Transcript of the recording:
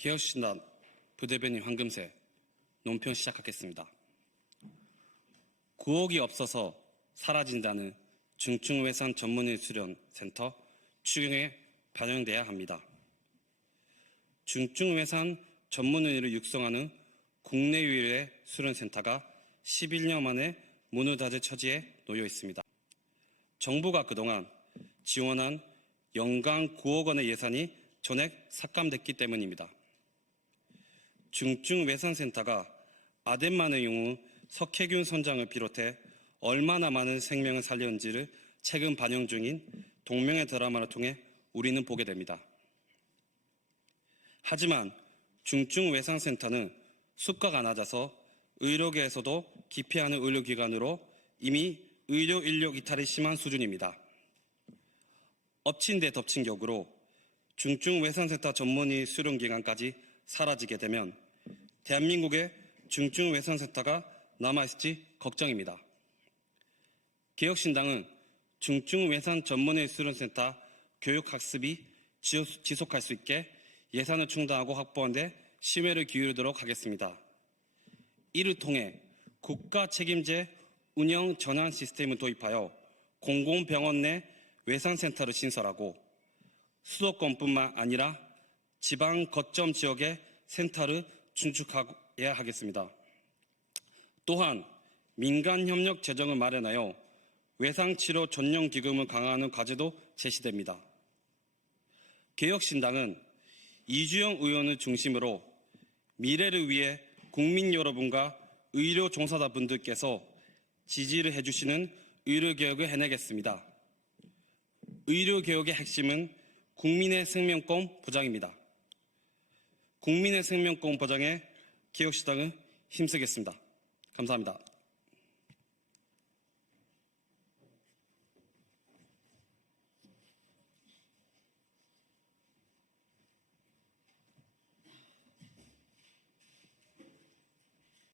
개혁신당 부대변인 황금새 논평 시작하겠습니다. 9억이 없어서 사라진다는 중증외산 전문의 수련센터 추경에 반영돼야 합니다. 중증외산 전문의를 육성하는 국내 유일의 수련센터가 11년 만에 문을 닫을 처지에 놓여 있습니다. 정부가 그동안 지원한 연간 9억 원의 예산이 전액 삭감됐기 때문입니다. 중증외산센터가 아덴만의 용우 석혜균 선장을 비롯해 얼마나 많은 생명을 살렸는지를 최근 반영 중인 동명의 드라마를 통해 우리는 보게 됩니다. 하지만 중증 외상센터는 수가가 낮아서 의료계에서도 기피하는 의료기관으로 이미 의료 인력 이탈이 심한 수준입니다. 엎친 데 덮친 격으로 중증 외상센터 전문의 수련기관까지 사라지게 되면 대한민국의 중증외상센터가 남아있을지 걱정입니다. 개혁신당은 중증외상 전문의 수련센터 교육학습이 지속할 수 있게 예산을 충당하고 확보하는 데 심혈을 기울이도록 하겠습니다. 이를 통해 국가 책임제 운영 전환 시스템을 도입하여 공공병원 내 외상센터를 신설하고 수도권뿐만 아니라 지방 거점 지역의 센터를 준축해야 하겠습니다. 또한 민간 협력 재정을 마련하여 외상 치료 전용 기금을 강화하는 과제도 제시됩니다. 개혁신당은 이주영 의원을 중심으로 미래를 위해 국민 여러분과 의료 종사자분들께서 지지를 해주시는 의료개혁을 해내겠습니다. 의료개혁의 핵심은 국민의 생명권 보장입니다. 국민의 생명권 보장에 개혁신당은 힘쓰겠습니다. 감사합니다.